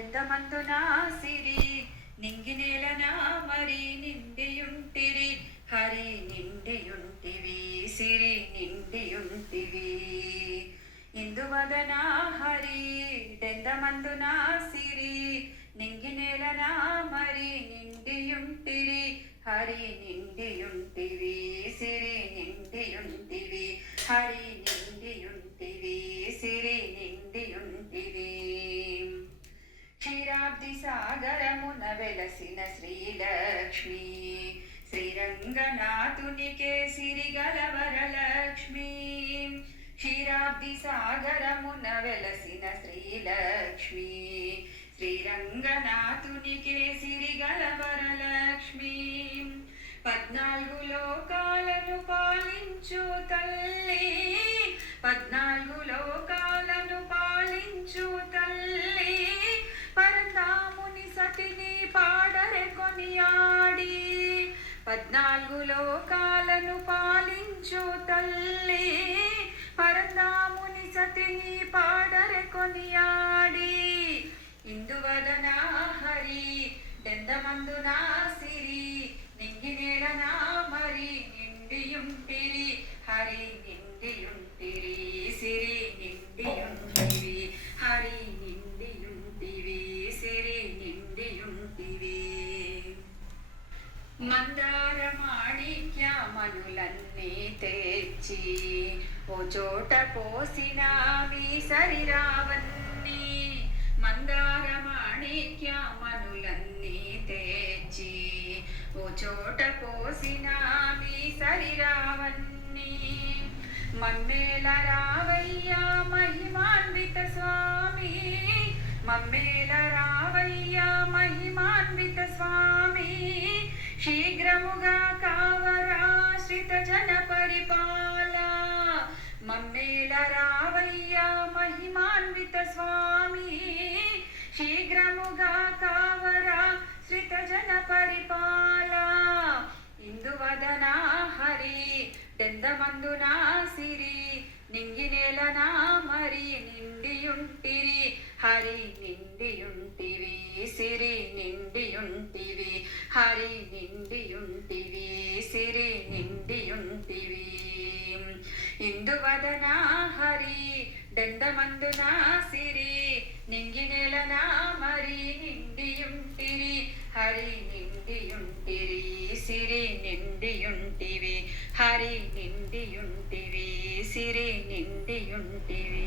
దెందమందున సిరి నింగినేలన మరి నిండియుంటిరి హరి నిండియుంటివి సిరి నిండియుంటివి ఇందువదన హరి దెందమందున సిరి నింగినేలన మరి నిండియుంటిరి హరి నిండియుంటివి సిరి నిండియుంటివి హరి నిండియుంటివి సిరి నిండియుంటివి క్షీరాబ్ది సాగరమున వెలసిన శ్రీలక్ష్మి శ్రీరంగనాథునికే సిరిగల వరలక్ష్మి క్షీరాబ్ది సాగరమున వెలసిన శ్రీలక్ష్మి శ్రీరంగనాథునికే సిరిగల వరలక్ష్మి 14 లోకాలను పాలించు తల్లి 14 లోకాలను పాలించు తల్లి పరతాముని సతిని పాడరె కొనియాడి 14 లోకాలను పాలించు తల్లి పరతాముని సతిని పాడరె కొనియాడి ఇందువదన హరి దెందమందున సిరి నింగినేలన మరి నిండియుంటిరి హరి నిండియుంటిరి సిరి నిండియుంటివి హరి నిండియుంటివి సిరి నిండియుంటివి మందార మాణిక్యమనులన్నీ తెచ్చి ఓ చోట పోసిన మీ సరిరావన్నీ మందార మాణిక్యమనులన్నీ తెచ్చి ఓ చోట పోసిన మీ సరిరావన్నీ మమ్మేల రావయ్యా మహిమాన్విత స్వామి మమ్మేల రావయ్యా మహిమాన్విత స్వామి శీఘ్రముగా కావరాశ్రిత జన పరిపాల మమ్మేల రావయ్యా మహిమాన్విత స్వామి శీఘ్రముగా కావరాశ్రిత జన పరిపాల ఇందువదన హరి దెందమందున సిరి నింగినేలన మరి నిండియుంటిరి హరి నిండియుంటివి సిరి నిండియుంటివి హరి నిండియుంటివి సిరి నిండియుంటివి ఇందువదన హరి దెందమందున సిరి నింగినేలన మరి నిండియుంటిరి హరి నిండియుంటిరి సిరి నిండియుంటివి హరి నిండియుంటివి సిరి నిండియుంటివి